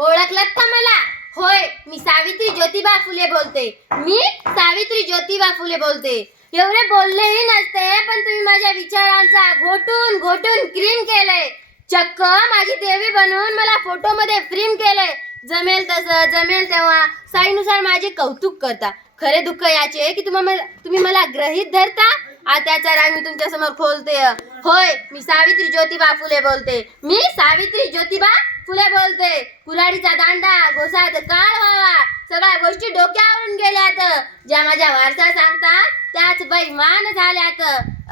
ओळखलात का मला? होय मी सावित्री ज्योतिबा फुले बोलते. मी सावित्री ज्योतिबा फुले बोलते. एवढे बोललेही नसते पण तुम्ही माझ्या विचारांचा घोटून घोटून क्रीम केलंय. चक्क माझी देवी बनवून मला फोटो मध्ये फ्रेम केलंय. जमेल तसं जमेल तेव्हा. साईनुसार माझे कौतुक करता. खरे दुःख याचे की तुम्हाला तुम्ही मला ग्रहित धरता? आ त्याचा राग मी तुमच्यासमोर खोलते. होय मी सावित्री ज्योतिबा फुले बोलते. मी सावित्री ज्योतिबा फुले बोलते. कुऱ्हाडीचा दांडा घोसात काळ व्हावा. सगळ्या गोष्टी डोक्यावरून गेल्यात. ज्या माझ्या वारसा सांगतात त्याच बैमान झाल्यात.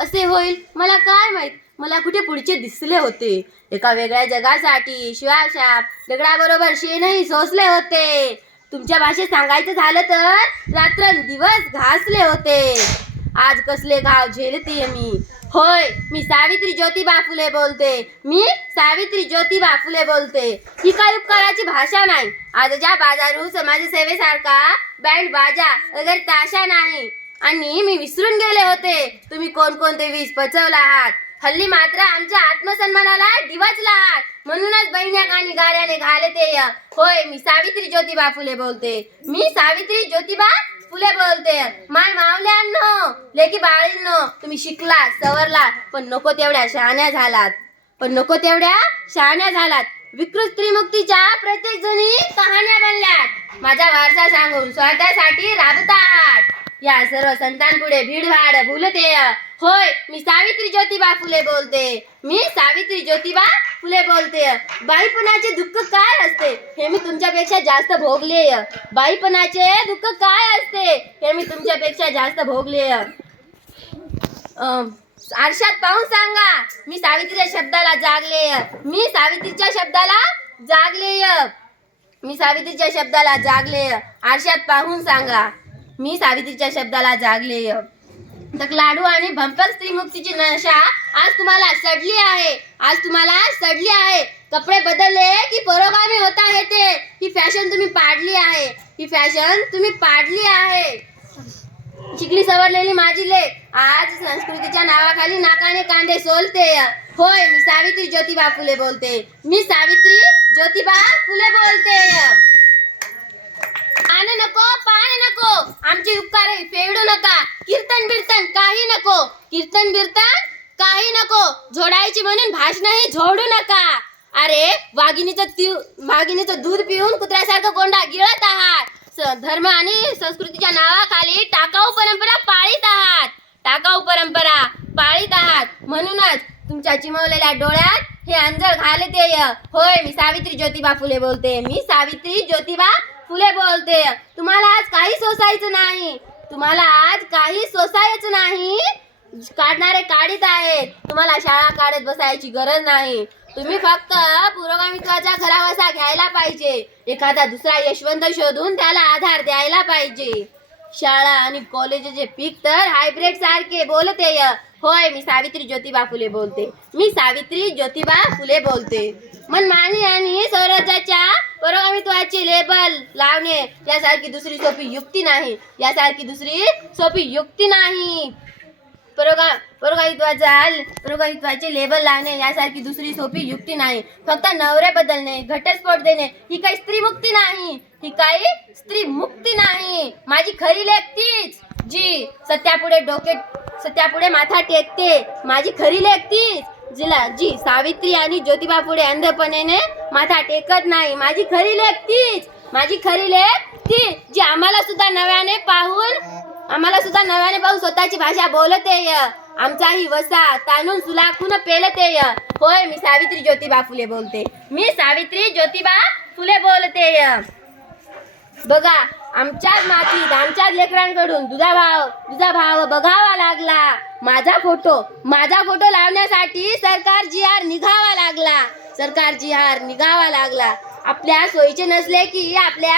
असे होईल? मला काय माहीत? मला कुठे पुढचे दिसले होते? एका वेगळ्या जगासाठी शिवाशाप दगडाबरोबर शेणही सोसले होते. तुमच्या भाषेत सांगायचं झालं तर रात्र दिवस घासले होते. आज कसले घाव झेलते मी? होय मी सावित्री ज्योतिबा फुले बोलते. मी सावित्री ज्योतिबा फुले बोलते. ही काही उपकाराची भाषा नाही. आजच्या बाजारू समाजसेवेसारखा बँड बाजा वगैरे ताशा नाही. आणि मी विसरून गेले होते. तुम्ही कोणकोणते वीज पचवला आहात? हल्ली मात्र आमच्या आत्मसन्मानाला डिवचला आहात. म्हणूनच बहिण्या गाणी गाण्याने घालते य. होय मी सावित्री ज्योतिबा फुले बोलते. मी सावित्री ज्योतिबा फुले बोलते. माय मावल्यांनो लेकी बाळींनो तुम्ही शिकला सवरला पण नको तेवढ्या शहाण्या झालात. पण नको तेवढ्या शहाण्या झालात. विकृत स्त्रीमुक्तीच्या प्रत्येक जणी कहाण्या बनल्यात. माझा वारसा सांगून स्वार्थासाठी राबत आहात. या सर्व संतांपुढे भीडभाड भूलते. होय मी सावित्री ज्योतिबा फुले बोलते. मी सावित्री ज्योतिबा फुले बोलते. बाईपणाचे दुःख काय असते? हे मी तुमच्यापेक्षा जास्त भोगले. बाईपणाचे दुःख काय असते? हे मी तुमच्यापेक्षा जास्त भोगले. आरशात पाहून सांगा. मी सावित्रीच्या शब्दाला जागले. मी सावित्रीच्या शब्दाला जागले. मी सावित्रीच्या शब्दाला जागले. आरशात पाहून सांगा. मी सावित्रीच्या शब्दाला जागले. तर लाडू आणि भंपर स्त्रीमुक्तीची नशा आज तुम्हाला सडली आहे. आज तुम्हाला सडली आहे. कपडे बदलले की परोगामी होता येते. ही फॅशन तुम्ही पाडली आहे. ही फॅशन तुम्ही पाडली आहे. शिकली सवरलेली माझी लेख आज संस्कृतीच्या नावाखाली नाकाने कांदे सोलते. होय मी सावित्री ज्योतिबा फुले बोलते. मी सावित्री ज्योतिबा फुले बोलते. पान नको पान नको. आमचे उपकार फेडू नका. कीर्तन बिर्तन काही नको. कीर्तन बिर्तन काही नको. झोडायची म्हणून भाषणही झोडू नका. अरे वाघिणीचं ती वाघिणीचं दूध पिऊन कुत्र्यासारखं गोंडा गिळत आहात. धर्म आणि संस्कृतीच्या नावाखाली टाकाऊ परंपरा पाळीत आहात. टाकाऊ परंपरा. पाळीत आहात. म्हणूनच तुमच्या चिमवलेल्या डोळ्यात हे अंजळ घालते. होय मी सावित्री ज्योतिबा फुले बोलते. मी सावित्री ज्योतिबा फुले बोलते. तुम्हाला आज काही सोसायचं नाही. तुम्हाला आज काही सोसायचं नाही. काढणारे काढीत आहेत. तुम्हाला शाळा काढत बसायची गरज नाही. तुम्ही फक्त पुरोगामित्वाचा घरावसा घ्यायला पाहिजे. एखादा दुसरा यशवंत शोधून त्याला आधार द्यायला पाहिजे. शाळा आणि कॉलेजचे पीक तर हायब्रिड सारखे बोलते. य. होय मी सावित्री ज्योतिबा फुले बोलते. मी सावित्री ज्योतिबा फुले बोलते. मनमानी आणि स्वराज्याच्या पुरोगामित्वाचे लेबल लावणे यासारखी दुसरी सोपी युक्ती नाही. यासारखी दुसरी सोपी युक्ती नाही. परोगा परोगामित्वाचा परोगामित्वाचे लेबल लावणे यासारखी दुसरी सोपी युक्ती नाही. फक्त नवरे बदलणे घटस्फोट देणे ही काही स्त्रीमुक्ती नाही. ही काही स्त्री मुक्ती नाही. माझी खरी लेख तीच. जी सत्यापुढे डोके सत्यापुढे माथा टेकते. माझी खरी लेख तीच. जिला जी सावित्री आणि ज्योतिबा पुढे अंधपणेने माथा टेकत नाही. माझी खरी लेख तीच. माझी खरी लेख ती जी आम्हाला सुद्धा नव्याने पाहून आम्हाला सुद्धा नव्याने पाहून स्वतःची भाषा बोलते य. आमचाही वसा तानून सुलाखून पेलते य. होय मी सावित्री ज्योतिबा फुले बोलते. मी सावित्री ज्योतिबा फुले बोलते य. बघा आमच्याच मातीत आमच्याच लेकरांकडून दुधा भाव दुधा भाव बघावा लागला. माझा फोटो माझा फोटो लावण्यासाठी सरकार जी निघावा लागला. सरकार जी निघावा लागला. आपल्या सोयीचे नसले की आपल्या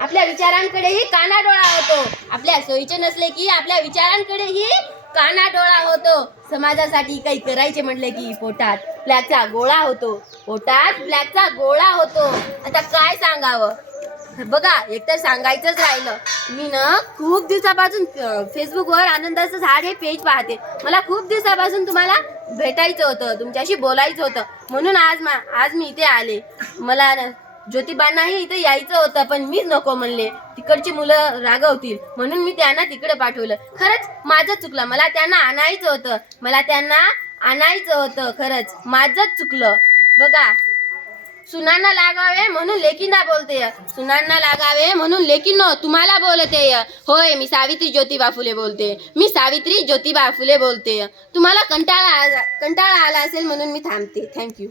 आपल्या विचारांकडेही कानाडोळा होतो. आपल्या सोयीचे नसले की आपल्या विचारांकडेही कानाडोळा होतो. समाजासाठी काही करायचे म्हटले की पोटात फ्लॅगचा गोळा होतो. पोटात फ्लॅगचा गोळा होतो. आता काय सांगावं? बघा एकतर सांगायचंच राहिलं. मी ना खूप दिवसापासून फेसबुकवर आनंदाचं झाड हे पेज पाहते. मला खूप दिवसापासून तुम्हाला भेटायचं होतं तुमच्याशी बोलायचं होतं. म्हणून आज मा आज मी इथे आले. मला ज्योतिबांनाही इथे यायचं होतं पण मीच नको म्हणले. तिकडची मुलं रागवतील. म्हणून मी त्यांना तिकडे पाठवलं. खरंच माझं चुकलं. मला त्यांना आणायचं होतं. मला त्यांना आणायचं होतं खरंच. माझंच चुकलं. बघा. सुनांना लागावे म्हणून लेकींना बोलते. सुनांना लागावे म्हणून लेकींनो तुम्हाला बोलते. होय मी सावित्री ज्योतिबा फुले बोलते. मी सावित्री ज्योतिबा फुले बोलते. तुम्हाला कंटाळा कंटाळा आला असेल म्हणून मी थांबते. थँक्यू